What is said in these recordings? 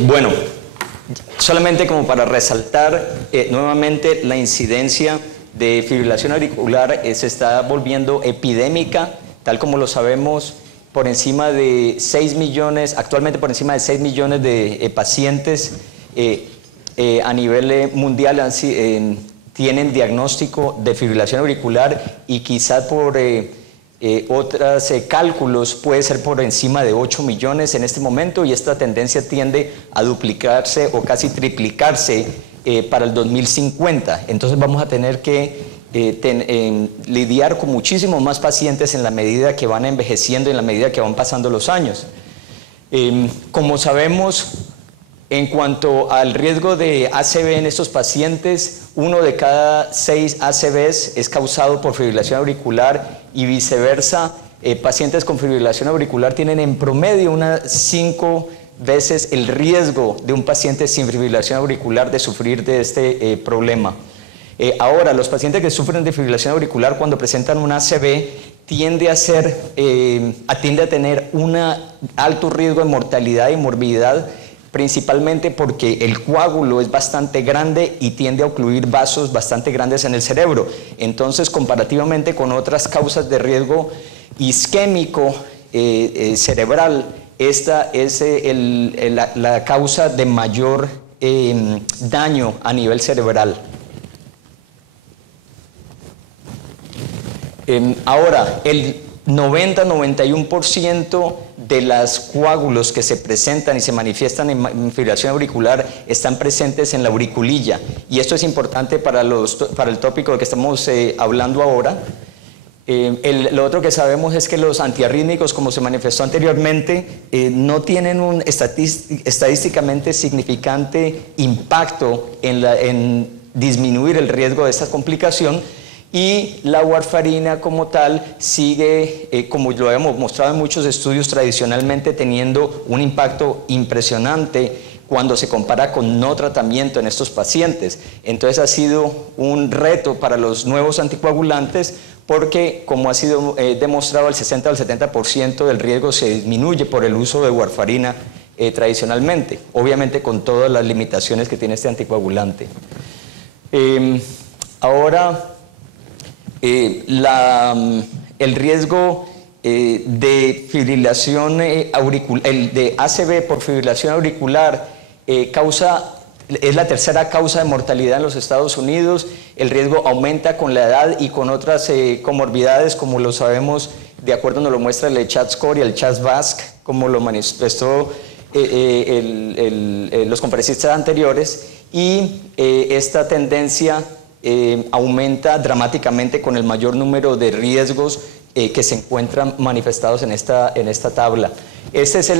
Bueno, solamente como para resaltar nuevamente la incidencia de fibrilación auricular se está volviendo epidémica, tal como lo sabemos, por encima de 6 millones, actualmente por encima de 6 millones de pacientes a nivel mundial tienen diagnóstico de fibrilación auricular y quizás por otros cálculos puede ser por encima de 8 millones en este momento, y esta tendencia tiende a duplicarse o casi triplicarse para el 2050. Entonces vamos a tener que lidiar con muchísimos más pacientes en la medida que van envejeciendo, en la medida que van pasando los años. Como sabemos, en cuanto al riesgo de ACV en estos pacientes, 1 de cada 6 ACVs es causado por fibrilación auricular y viceversa. Pacientes con fibrilación auricular tienen en promedio unas 5 veces el riesgo de un paciente sin fibrilación auricular de sufrir de este problema. Ahora, los pacientes que sufren de fibrilación auricular cuando presentan un ACV tiende a tener un alto riesgo de mortalidad y morbididad, principalmente porque el coágulo es bastante grande y tiende a ocluir vasos bastante grandes en el cerebro. Entonces, comparativamente con otras causas de riesgo isquémico cerebral, esta es la causa de mayor daño a nivel cerebral. Ahora, el 90-91% de los coágulos que se presentan y se manifiestan en fibrilación auricular están presentes en la auriculilla, y esto es importante para el tópico del que estamos hablando ahora. Lo otro que sabemos es que los antiarrítmicos, como se manifestó anteriormente, no tienen un estadísticamente significante impacto en disminuir el riesgo de esta complicación. Y la warfarina como tal sigue, como lo hemos mostrado en muchos estudios, tradicionalmente teniendo un impacto impresionante cuando se compara con no tratamiento en estos pacientes. Entonces ha sido un reto para los nuevos anticoagulantes porque, como ha sido demostrado, el 60 al 70% del riesgo se disminuye por el uso de warfarina tradicionalmente, obviamente con todas las limitaciones que tiene este anticoagulante. Ahora, el riesgo de fibrilación auricular, el de ACV por fibrilación auricular, es la tercera causa de mortalidad en los Estados Unidos. El riesgo aumenta con la edad y con otras comorbidades, como lo sabemos, de acuerdo nos lo muestra el CHAT-SCORE y el CHAS-VASc, como lo manifestó los conferencistas anteriores, y esta tendencia aumenta dramáticamente con el mayor número de riesgos que se encuentran manifestados en esta tabla. Este es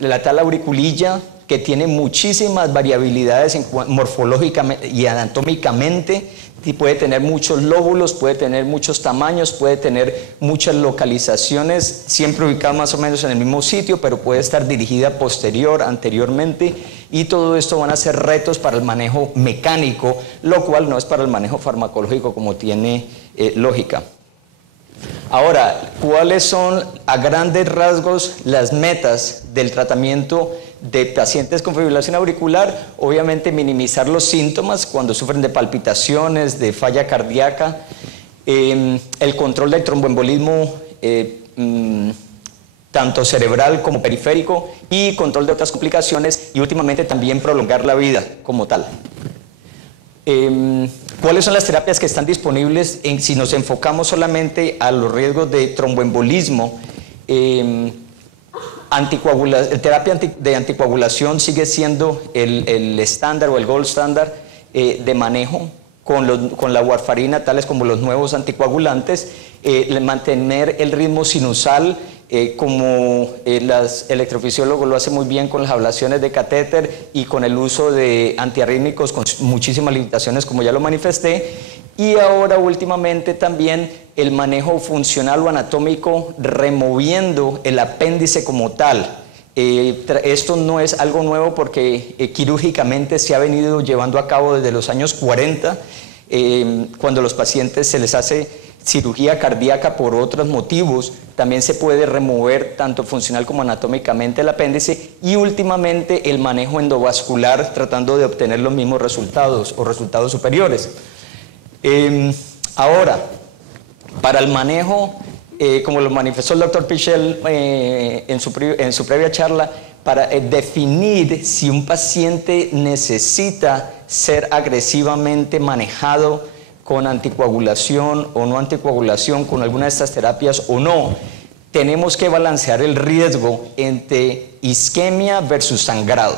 la tal auriculilla, que tiene muchísimas variabilidades morfológicamente y anatómicamente, y puede tener muchos lóbulos, puede tener muchos tamaños, puede tener muchas localizaciones, siempre ubicada más o menos en el mismo sitio, pero puede estar dirigida anteriormente, y todo esto van a ser retos para el manejo mecánico, lo cual no es para el manejo farmacológico como tiene lógica. Ahora, ¿cuáles son a grandes rasgos las metas del tratamiento de pacientes con fibrilación auricular? Obviamente minimizar los síntomas cuando sufren de palpitaciones, de falla cardíaca, el control del tromboembolismo tanto cerebral como periférico, y control de otras complicaciones, y últimamente también prolongar la vida como tal. ¿Cuáles son las terapias que están disponibles si nos enfocamos solamente a los riesgos de tromboembolismo? Terapia de anticoagulación sigue siendo el estándar o el gold standard de manejo con la warfarina, tales como los nuevos anticoagulantes. Mantener el ritmo sinusal, como el electrofisiólogo lo hace muy bien con las ablaciones de catéter y con el uso de antiarrítmicos con muchísimas limitaciones, como ya lo manifesté. Y ahora últimamente también el manejo funcional o anatómico removiendo el apéndice como tal. Esto no es algo nuevo porque quirúrgicamente se ha venido llevando a cabo desde los años 40, cuando los pacientes se les hace cirugía cardíaca por otros motivos, también se puede remover tanto funcional como anatómicamente el apéndice, y últimamente el manejo endovascular tratando de obtener los mismos resultados o resultados superiores. Ahora, para el manejo, como lo manifestó el doctor Pichel en su previa charla, para definir si un paciente necesita ser agresivamente manejado con anticoagulación o no anticoagulación, con alguna de estas terapias o no, tenemos que balancear el riesgo entre isquemia versus sangrado.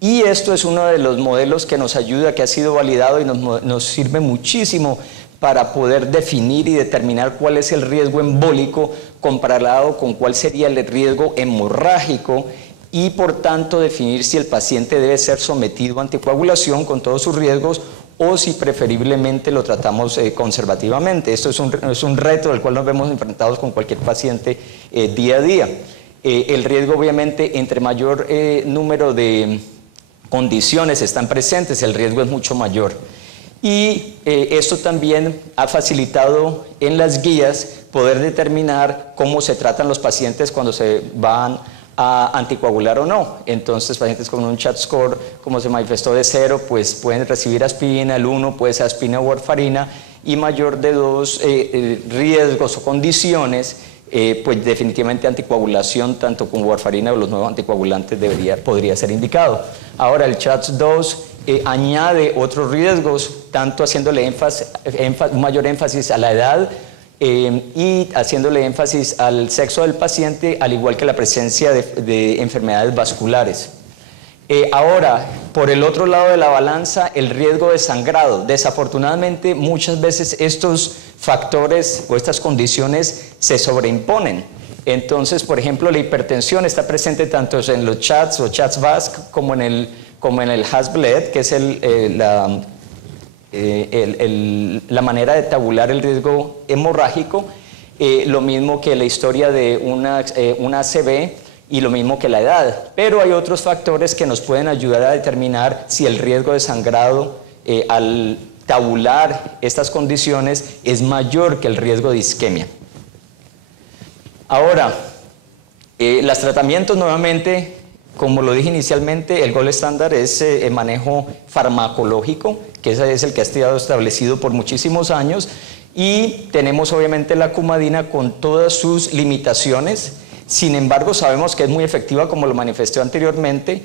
Y esto es uno de los modelos que nos ayuda, que ha sido validado y nos sirve muchísimo para poder definir y determinar cuál es el riesgo embólico comparado con cuál sería el riesgo hemorrágico, y por tanto definir si el paciente debe ser sometido a anticoagulación con todos sus riesgos o si preferiblemente lo tratamos conservativamente. Esto es un reto al cual nos vemos enfrentados con cualquier paciente día a día. El riesgo, obviamente, entre mayor número de condiciones están presentes, el riesgo es mucho mayor. Y esto también ha facilitado en las guías poder determinar cómo se tratan los pacientes cuando se van a anticoagular o no. Entonces, pacientes con un CHAD score, como se manifestó, de 0, pues pueden recibir aspirina, el 1 puede ser aspirina o warfarina, y mayor de 2 riesgos o condiciones, pues definitivamente anticoagulación, tanto con warfarina o los nuevos anticoagulantes podría ser indicado. Ahora, el CHAD-2 añade otros riesgos, tanto haciéndole un mayor énfasis a la edad, y haciéndole énfasis al sexo del paciente, al igual que la presencia de enfermedades vasculares. Ahora, por el otro lado de la balanza, el riesgo de sangrado. Desafortunadamente, muchas veces estos factores o estas condiciones se sobreimponen. Entonces, por ejemplo, la hipertensión está presente tanto en los CHADS o CHADS-VASc como en el HAS-BLED, que es la manera de tabular el riesgo hemorrágico, lo mismo que la historia de una ACV y lo mismo que la edad. Pero hay otros factores que nos pueden ayudar a determinar si el riesgo de sangrado al tabular estas condiciones es mayor que el riesgo de isquemia. Ahora, los tratamientos nuevamente, como lo dije inicialmente, el gold estándar es el manejo farmacológico, que ese es el que ha estado establecido por muchísimos años, y tenemos obviamente la cumadina con todas sus limitaciones. Sin embargo, sabemos que es muy efectiva, como lo manifesté anteriormente.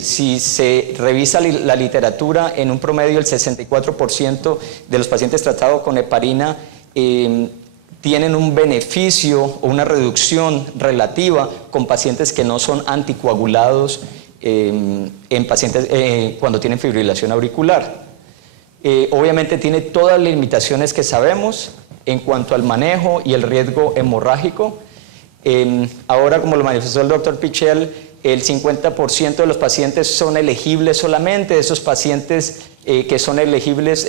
Si se revisa la literatura, en un promedio el 64% de los pacientes tratados con heparina tienen un beneficio o una reducción relativa con pacientes que no son anticoagulados en pacientes cuando tienen fibrilación auricular. Obviamente tiene todas las limitaciones que sabemos en cuanto al manejo y el riesgo hemorrágico. Ahora, como lo manifestó el doctor Pichel, el 50% de los pacientes son elegibles solamente. De esos pacientes que son elegibles,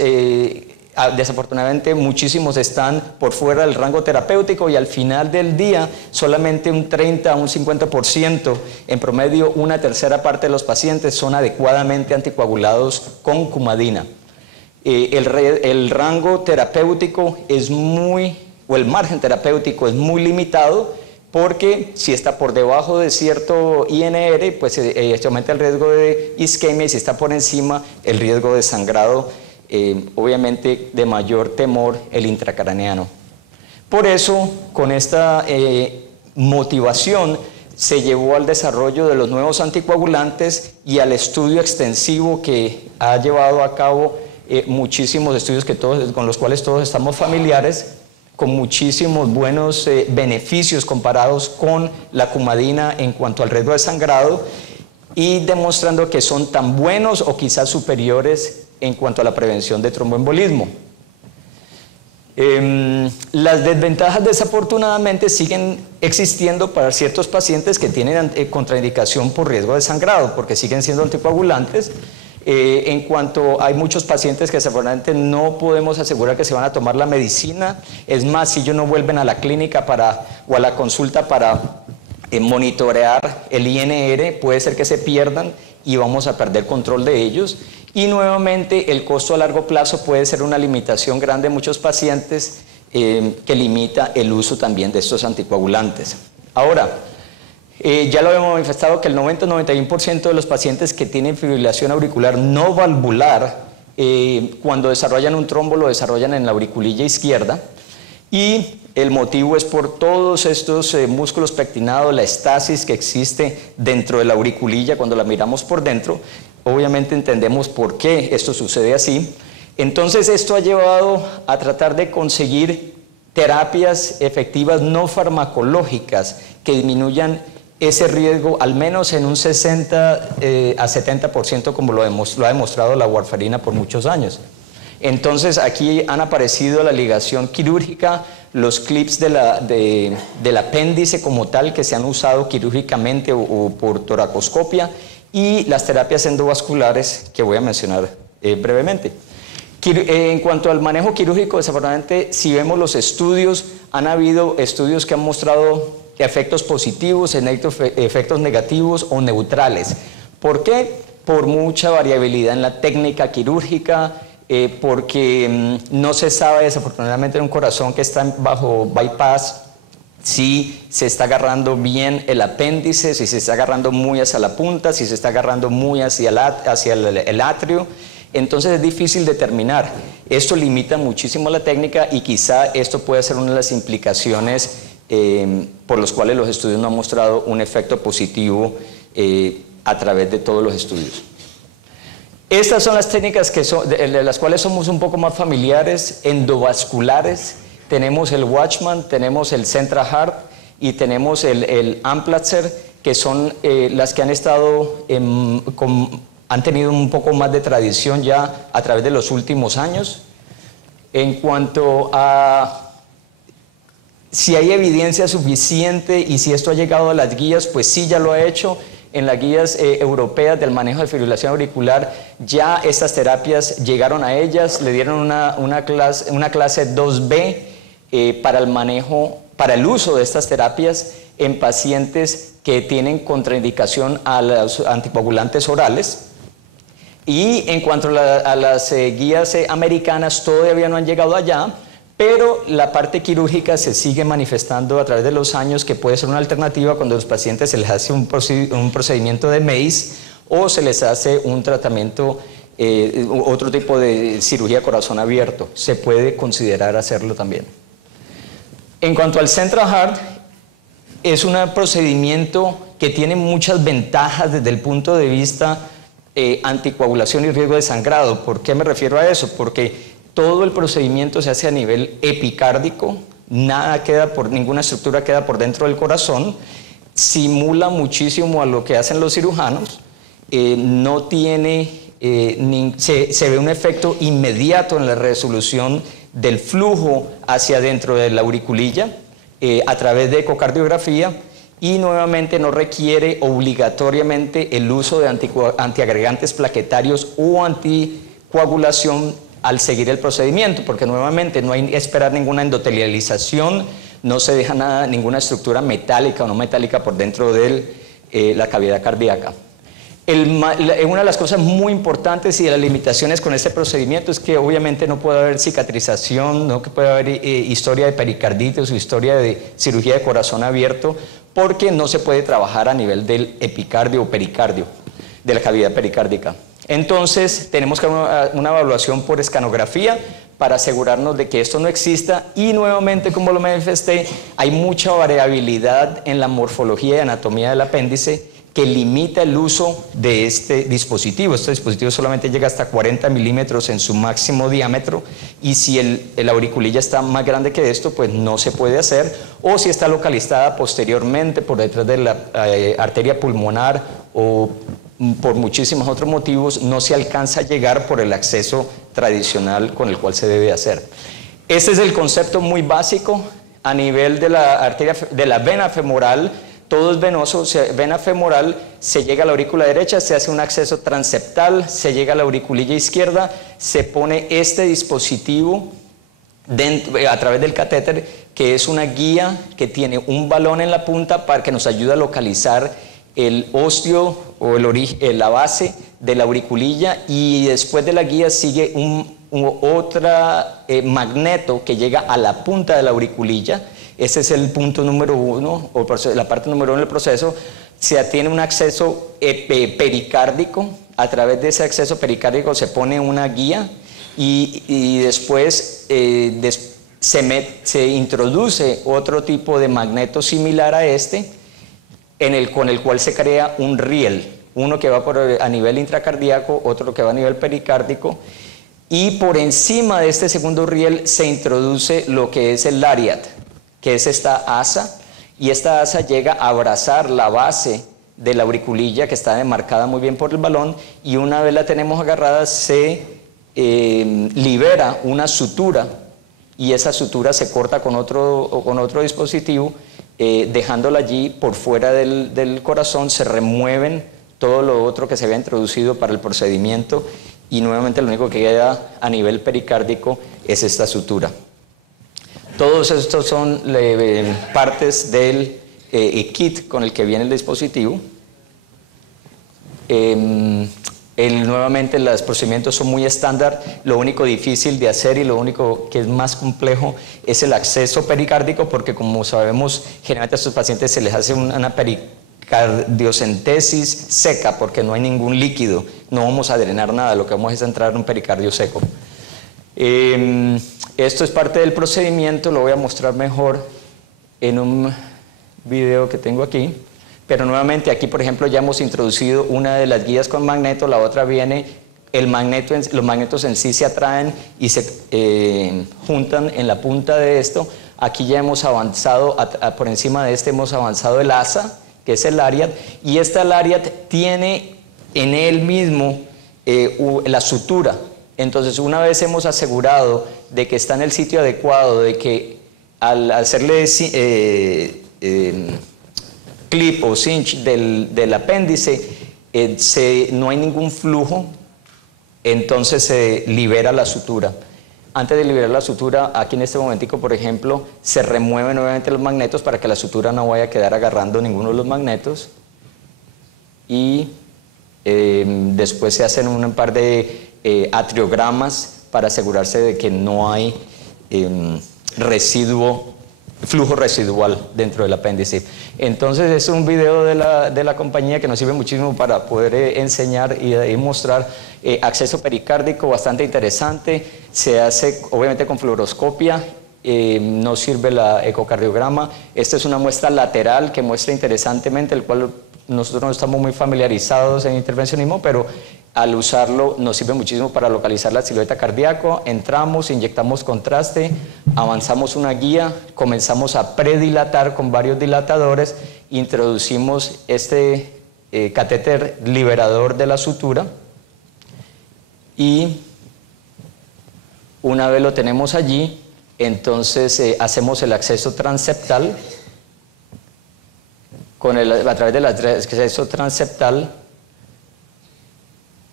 desafortunadamente muchísimos están por fuera del rango terapéutico, y al final del día solamente un 30 a un 50%, en promedio una tercera parte de los pacientes son adecuadamente anticoagulados con cumadina. El rango terapéutico o el margen terapéutico es muy limitado, porque si está por debajo de cierto INR, pues se aumenta el riesgo de isquemia, y si está por encima, el riesgo de sangrado, obviamente de mayor temor, el intracraneano. Por eso, con esta motivación, se llevó al desarrollo de los nuevos anticoagulantes y al estudio extensivo que ha llevado a cabo muchísimos estudios con los cuales todos estamos familiares, con muchísimos buenos beneficios comparados con la cumadina en cuanto al riesgo de sangrado, y demostrando que son tan buenos o quizás superiores en cuanto a la prevención de tromboembolismo. Las desventajas, desafortunadamente, siguen existiendo para ciertos pacientes que tienen contraindicación por riesgo de sangrado, porque siguen siendo anticoagulantes. En cuanto hay muchos pacientes que desafortunadamente no podemos asegurar que se van a tomar la medicina. Es más, si ellos no vuelven a la clínica o a la consulta para monitorear el INR, puede ser que se pierdan y vamos a perder control de ellos. Y nuevamente el costo a largo plazo puede ser una limitación grande en muchos pacientes, que limita el uso también de estos anticoagulantes. Ahora, ya lo habíamos manifestado que el 90-91% de los pacientes que tienen fibrilación auricular no valvular, cuando desarrollan un trombo lo desarrollan en la auriculilla izquierda, y el motivo es por todos estos músculos pectinados, la estasis que existe dentro de la auriculilla cuando la miramos por dentro. Obviamente entendemos por qué esto sucede así. Entonces esto ha llevado a tratar de conseguir terapias efectivas no farmacológicas que disminuyan ese riesgo al menos en un 60 a 70%, como lo ha demostrado la warfarina por muchos años. Entonces aquí han aparecido la ligación quirúrgica, los clips del apéndice como tal que se han usado quirúrgicamente o por toracoscopia, y las terapias endovasculares que voy a mencionar brevemente. En cuanto al manejo quirúrgico, desafortunadamente, si vemos los estudios, han habido estudios que han mostrado efectos positivos, efectos negativos o neutrales. ¿Por qué? Por mucha variabilidad en la técnica quirúrgica, porque no se sabe desafortunadamente en un corazón que está bajo bypass si se está agarrando bien el apéndice, si se está agarrando muy hacia la punta, si se está agarrando muy hacia el atrio. Entonces es difícil determinar. Esto limita muchísimo la técnica y quizá esto puede ser una de las implicaciones por los cuales los estudios no han mostrado un efecto positivo a través de todos los estudios. Estas son las técnicas de las cuales somos un poco más familiares, endovasculares. Tenemos el Watchman, tenemos el Centra Heart y tenemos el Amplatzer, que son las que han estado han tenido un poco más de tradición ya a través de los últimos años. En cuanto a si hay evidencia suficiente y si esto ha llegado a las guías, pues sí, ya lo ha hecho. En las guías europeas del manejo de fibrilación auricular, ya estas terapias llegaron a ellas, le dieron una clase 2B para el manejo, para el uso de estas terapias en pacientes que tienen contraindicación a los anticoagulantes orales. Y en cuanto a las guías americanas, todavía no han llegado allá, pero la parte quirúrgica se sigue manifestando a través de los años, que puede ser una alternativa cuando a los pacientes se les hace un procedimiento de MACE o se les hace un tratamiento, otro tipo de cirugía de corazón abierto. Se puede considerar hacerlo también. En cuanto al Centra Heart, es un procedimiento que tiene muchas ventajas desde el punto de vista anticoagulación y riesgo de sangrado. ¿Por qué me refiero a eso? Porque todo el procedimiento se hace a nivel epicárdico, ninguna estructura queda por dentro del corazón, simula muchísimo a lo que hacen los cirujanos, no tiene, se ve un efecto inmediato en la resolución del flujo hacia adentro de la auriculilla a través de ecocardiografía, y nuevamente no requiere obligatoriamente el uso de antiagregantes plaquetarios o anticoagulación al seguir el procedimiento, porque nuevamente no hay que esperar ninguna endotelialización, no se deja ninguna estructura metálica o no metálica por dentro de la cavidad cardíaca. Una de las cosas muy importantes y de las limitaciones con este procedimiento es que obviamente no puede haber cicatrización, no puede haber historia de pericarditis o historia de cirugía de corazón abierto, porque no se puede trabajar a nivel del epicardio o pericardio, de la cavidad pericárdica. Entonces tenemos que hacer una evaluación por escanografía para asegurarnos de que esto no exista, y nuevamente, como lo manifesté, hay mucha variabilidad en la morfología y anatomía del apéndice que limita el uso de este dispositivo. Este dispositivo solamente llega hasta 40 milímetros en su máximo diámetro, y si el auriculilla está más grande que esto, pues no se puede hacer, o si está localizada posteriormente por detrás de la arteria pulmonar o por muchísimos otros motivos, no se alcanza a llegar por el acceso tradicional con el cual se debe hacer. Este es el concepto muy básico a nivel de la vena femoral. Todo es venoso, vena femoral, se llega a la aurícula derecha, se hace un acceso transeptal, se llega a la auriculilla izquierda, se pone este dispositivo a través del catéter, que es una guía que tiene un balón en la punta para que nos ayude a localizar el ósteo o la base de la auriculilla, y después de la guía sigue otro magneto que llega a la punta de la auriculilla. Ese es el punto número 1, o la parte número 1 del proceso. Se tiene un acceso pericárdico. A través de ese acceso pericárdico se pone una guía y después se introduce otro tipo de magneto similar a este, con el cual se crea un riel. Uno que va a nivel intracardíaco, otro que va a nivel pericárdico. Y por encima de este segundo riel se introduce lo que es el lariat, que es esta asa, y esta asa llega a abrazar la base de la auriculilla, que está demarcada muy bien por el balón, y una vez la tenemos agarrada se libera una sutura, y esa sutura se corta con otro dispositivo, dejándola allí por fuera del corazón. Se remueven todo lo otro que se había introducido para el procedimiento, y nuevamente lo único que queda a nivel pericárdico es esta sutura. Todos estos son partes del kit con el que viene el dispositivo. Nuevamente los procedimientos son muy estándar. Lo único difícil de hacer y lo único que es más complejo es el acceso pericárdico, porque como sabemos generalmente a estos pacientes se les hace una pericardiocentesis seca, porque no hay ningún líquido, no vamos a drenar nada, lo que vamos es entrar en un pericardio seco. Esto es parte del procedimiento, lo voy a mostrar mejor en un video que tengo aquí, pero nuevamente aquí por ejemplo ya hemos introducido una de las guías con magneto, la otra viene, los magnetos en sí se atraen y se juntan en la punta de esto. Aquí ya hemos avanzado, por encima de este hemos avanzado el asa, que es el lariat, y esta lariat tiene en él mismo la sutura. Entonces, una vez hemos asegurado de que está en el sitio adecuado, de que al hacerle clip o cinch del apéndice no hay ningún flujo, entonces se libera la sutura. Antes de liberar la sutura, aquí en este momentico, por ejemplo, se remueven nuevamente los magnetos para que la sutura no vaya a quedar agarrando ninguno de los magnetos, y después se hacen un par de atriogramas para asegurarse de que no hay flujo residual dentro del apéndice. Entonces es un video de la compañía que nos sirve muchísimo para poder enseñar y mostrar acceso pericárdico bastante interesante. Se hace obviamente con fluoroscopia, no sirve la ecocardiograma. Esta es una muestra lateral que muestra interesantemente, el cual nosotros no estamos muy familiarizados en intervencionismo, pero al usarlo nos sirve muchísimo para localizar la silueta cardíaca. Entramos, inyectamos contraste, avanzamos una guía, comenzamos a predilatar con varios dilatadores, introducimos este catéter liberador de la sutura, y una vez lo tenemos allí, entonces hacemos el acceso transeptal. A través del acceso transeptal,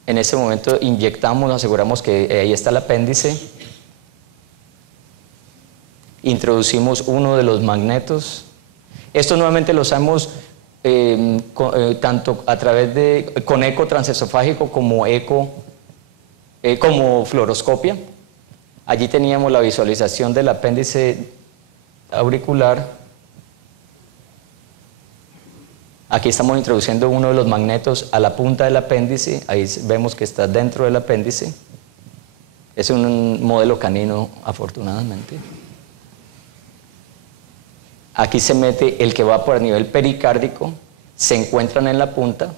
en ese momento inyectamos, nos aseguramos que ahí está el apéndice, introducimos uno de los magnetos. Esto nuevamente lo hacemos tanto a través con eco transesofágico como como fluoroscopia. Allí teníamos la visualización del apéndice auricular. Aquí estamos introduciendo uno de los magnetos a la punta del apéndice. Ahí vemos que está dentro del apéndice. Es un modelo canino, afortunadamente. Aquí se mete el que va por nivel pericárdico, se encuentran en la punta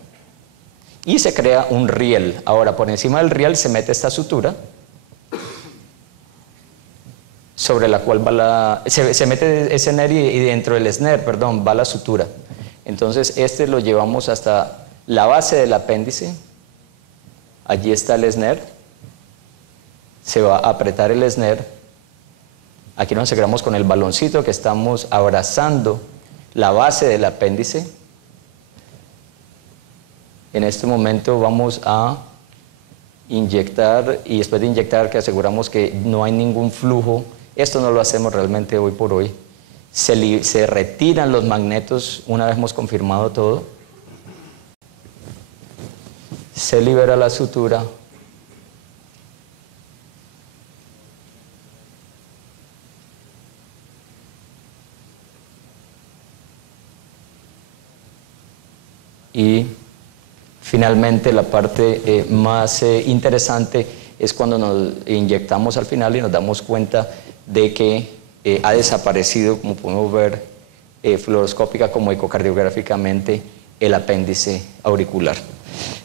y se crea un riel. Ahora, por encima del riel se mete esta sutura, sobre la cual va se mete ese snare y dentro del snare, perdón, va la sutura. Entonces este lo llevamos hasta la base del apéndice. Allí está el snare. Se va a apretar el snare. Aquí nos aseguramos con el baloncito que estamos abrazando la base del apéndice. En este momento vamos a inyectar, y después de inyectar que aseguramos que no hay ningún flujo. Esto no lo hacemos realmente hoy por hoy. Se retiran los magnetos una vez hemos confirmado todo. Se libera la sutura. Y finalmente la parte más interesante es cuando nos inyectamos al final y nos damos cuenta de que ha desaparecido, como podemos ver, fluoroscópica como ecocardiográficamente, el apéndice auricular.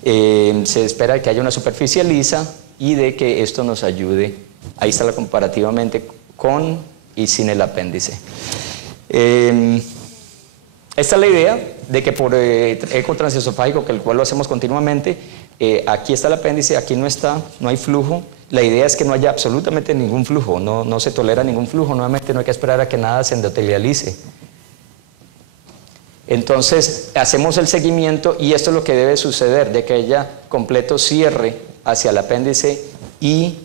Se espera que haya una superficie lisa y de que esto nos ayude, ahí está la comparativamente con y sin el apéndice. Esta es la idea de que por eco transesofágico, que el cual lo hacemos continuamente, aquí está el apéndice, aquí no está, no hay flujo. La idea es que no haya absolutamente ningún flujo, no se tolera ningún flujo, nuevamente no hay que esperar a que nada se endotelialice. Entonces hacemos el seguimiento y esto es lo que debe suceder, de que haya completo cierre hacia el apéndice y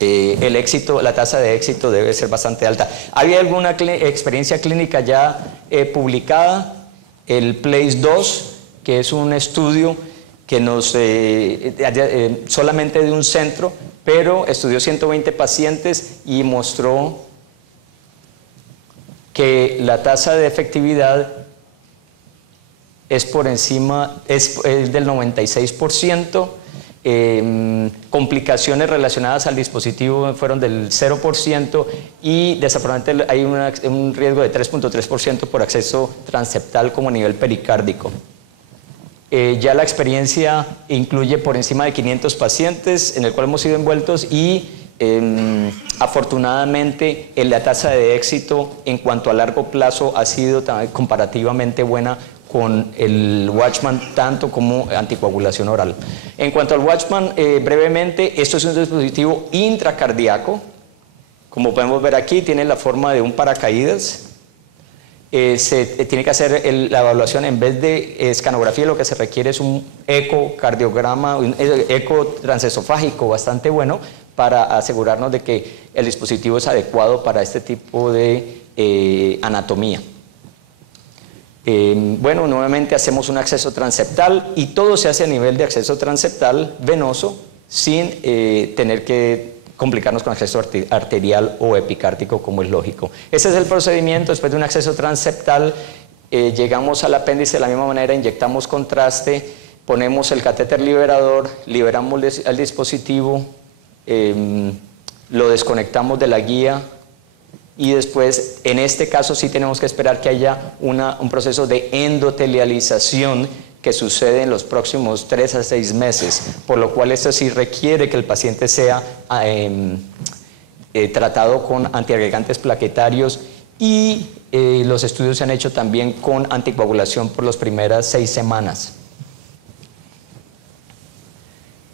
el éxito, la tasa de éxito debe ser bastante alta. ¿Había alguna experiencia clínica ya publicada? El PLACE 2, que es un estudio que nos solamente de un centro, pero estudió 120 pacientes y mostró que la tasa de efectividad es por encima, es del 96%. Complicaciones relacionadas al dispositivo fueron del 0% y desafortunadamente hay un riesgo de 3.3% por acceso transeptal como nivel pericárdico. Ya la experiencia incluye por encima de 500 pacientes en el cual hemos sido envueltos y afortunadamente la tasa de éxito en cuanto a largo plazo ha sido comparativamente buena con el Watchman, tanto como anticoagulación oral. En cuanto al Watchman, brevemente, esto es un dispositivo intracardíaco. Como podemos ver aquí, tiene la forma de un paracaídas. Se tiene que hacer la evaluación, en vez de escanografía, lo que se requiere es un ecocardiograma, un eco transesofágico bastante bueno para asegurarnos de que el dispositivo es adecuado para este tipo de anatomía. Bueno, nuevamente hacemos un acceso transeptal y todo se hace a nivel de acceso transeptal venoso sin tener que complicarnos con acceso arterial o epicárdico, como es lógico. Ese es el procedimiento. Después de un acceso transeptal llegamos al apéndice de la misma manera, inyectamos contraste, ponemos el catéter liberador, liberamos al dispositivo, lo desconectamos de la guía. Y después, en este caso sí tenemos que esperar que haya un proceso de endotelialización que sucede en los próximos 3 a 6 meses, por lo cual esto sí requiere que el paciente sea tratado con antiagregantes plaquetarios y los estudios se han hecho también con anticoagulación por las primeras 6 semanas.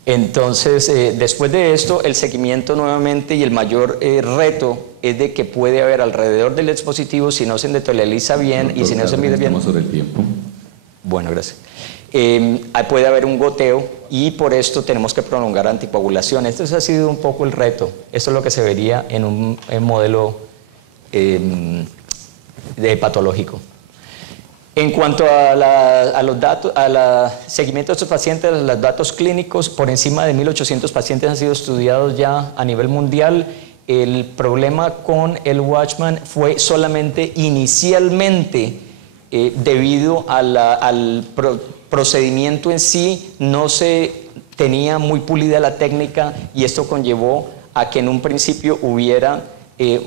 Entonces, después de esto, el seguimiento nuevamente y el mayor reto es de que puede haber alrededor del dispositivo, si no se endotelializa bien, doctor, y si no se mide bien... sobre el tiempo. Bueno, gracias. Puede haber un goteo y por esto tenemos que prolongar anticoagulación. Esto ha sido un poco el reto. Esto es lo que se vería en un modelo patológico. En cuanto a los datos, al seguimiento de estos pacientes, los datos clínicos, por encima de 1.800 pacientes han sido estudiados ya a nivel mundial. El problema con el Watchman fue solamente inicialmente debido al procedimiento en sí, no se tenía muy pulida la técnica y esto conllevó a que en un principio hubiera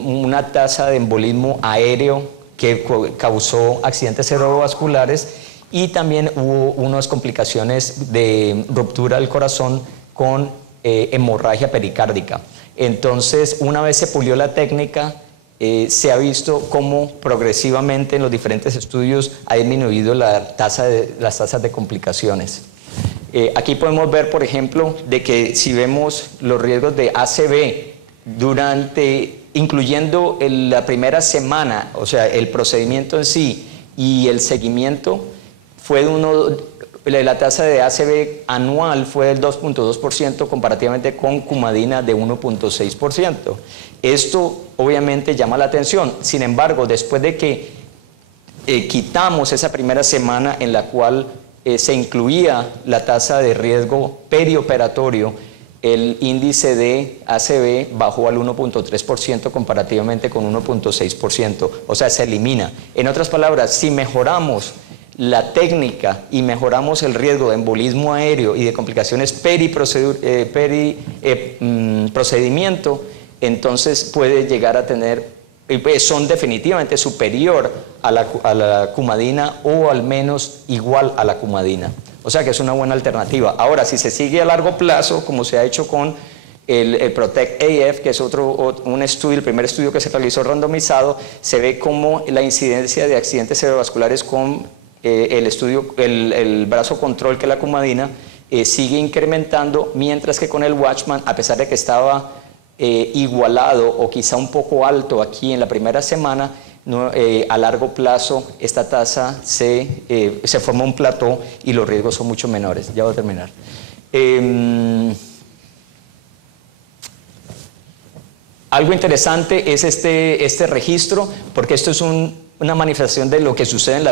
una tasa de embolismo aéreo que causó accidentes cerebrovasculares y también hubo unas complicaciones de ruptura del corazón con hemorragia pericárdica. Entonces, una vez se pulió la técnica, se ha visto cómo progresivamente en los diferentes estudios ha disminuido las tasas de complicaciones. Aquí podemos ver, por ejemplo, de que si vemos los riesgos de ACV incluyendo la primera semana, o sea, el procedimiento en sí y el seguimiento, la tasa de ACV anual fue del 2.2% comparativamente con cumadina de 1.6%. Esto obviamente llama la atención. Sin embargo, después de que quitamos esa primera semana en la cual se incluía la tasa de riesgo perioperatorio, el índice de ACV bajó al 1.3% comparativamente con 1.6%, o sea, se elimina. En otras palabras, si mejoramos la técnica y mejoramos el riesgo de embolismo aéreo y de complicaciones procedimiento, entonces puede llegar a tener, son definitivamente superior a la cumadina o al menos igual a la cumadina. O sea que es una buena alternativa. Ahora, si se sigue a largo plazo, como se ha hecho con el PROTECT AF, que es un estudio, el primer estudio que se realizó randomizado, se ve como la incidencia de accidentes cerebrovasculares con el brazo control, que es la cumadina, sigue incrementando, mientras que con el Watchman, a pesar de que estaba igualado o quizá un poco alto aquí en la primera semana, no, a largo plazo esta tasa se forma un plató y los riesgos son mucho menores. Ya voy a terminar. Algo interesante es este registro, porque esto es una manifestación de lo que sucede en la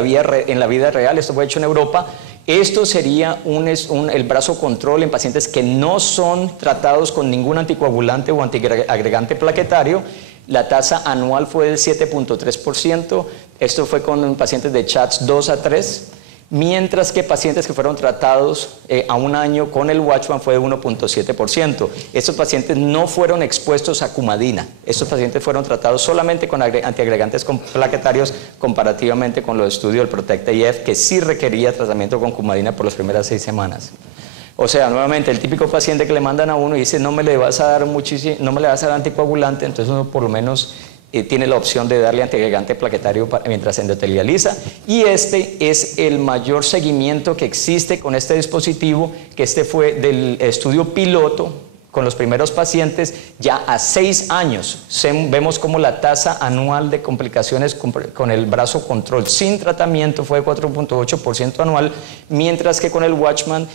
vida real. Esto fue hecho en Europa. Esto sería el brazo control en pacientes que no son tratados con ningún anticoagulante o antiagregante plaquetario. La tasa anual fue del 7.3%. Esto fue con pacientes de CHADS 2 a 3. Mientras que pacientes que fueron tratados a un año con el Watchman fue de 1.7%. Estos pacientes no fueron expuestos a cumadina. Estos pacientes fueron tratados solamente con antiagregantes plaquetarios, comparativamente con los estudios del PROTECT AF, que sí requería tratamiento con cumadina por las primeras 6 semanas. O sea, nuevamente, el típico paciente que le mandan a uno y dice no me le vas a dar anticoagulante, entonces uno por lo menos tiene la opción de darle antiagregante plaquetario mientras endotelializa, y este es el mayor seguimiento que existe con este dispositivo, que este fue del estudio piloto con los primeros pacientes ya a 6 años. Vemos como la tasa anual de complicaciones con el brazo control sin tratamiento fue de 4.8% anual, mientras que con el Watchman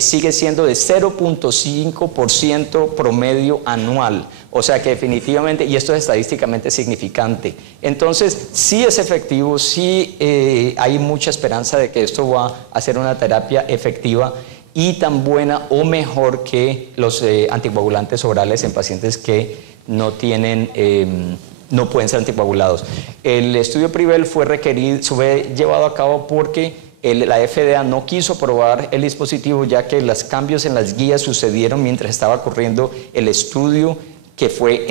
sigue siendo de 0.5% promedio anual. O sea que definitivamente, y esto es estadísticamente significante. Entonces, sí es efectivo, sí hay mucha esperanza de que esto va a ser una terapia efectiva y tan buena o mejor que los anticoagulantes orales en pacientes que no pueden ser anticoagulados. El estudio PREVAIL fue llevado a cabo porque la FDA no quiso aprobar el dispositivo, ya que los cambios en las guías sucedieron mientras estaba corriendo el estudio que fue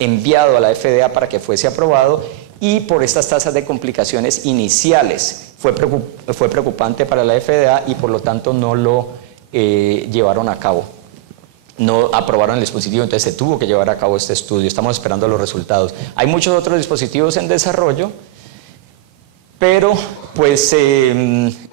enviado a la FDA para que fuese aprobado, y por estas tasas de complicaciones iniciales fue preocupante para la FDA y por lo tanto no lo llevaron a cabo. No aprobaron el dispositivo, entonces se tuvo que llevar a cabo este estudio. Estamos esperando los resultados. Hay muchos otros dispositivos en desarrollo, pero pues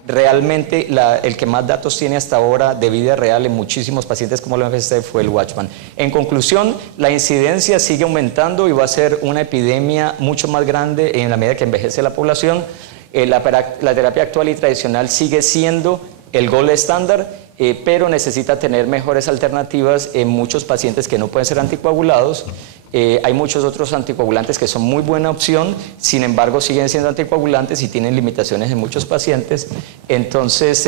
realmente el que más datos tiene hasta ahora de vida real en muchísimos pacientes como lo MFC fue el Watchman. En conclusión, la incidencia sigue aumentando y va a ser una epidemia mucho más grande en la medida que envejece la población. La terapia actual y tradicional sigue siendo el gold estándar, pero necesita tener mejores alternativas en muchos pacientes que no pueden ser anticoagulados. Hay muchos otros anticoagulantes que son muy buena opción, sin embargo siguen siendo anticoagulantes y tienen limitaciones en muchos pacientes. Entonces,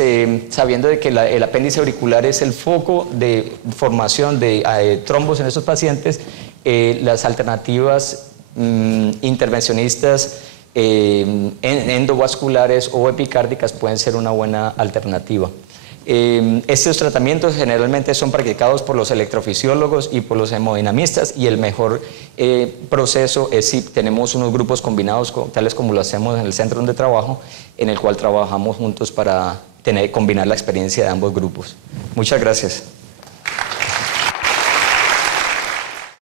sabiendo de que el apéndice auricular es el foco de formación de trombos en estos pacientes, las alternativas intervencionistas endovasculares o epicárdicas pueden ser una buena alternativa. Estos tratamientos generalmente son practicados por los electrofisiólogos y por los hemodinamistas, y el mejor proceso es si tenemos unos grupos combinados, tales como lo hacemos en el centro donde trabajo, en el cual trabajamos juntos para combinar la experiencia de ambos grupos. Muchas gracias.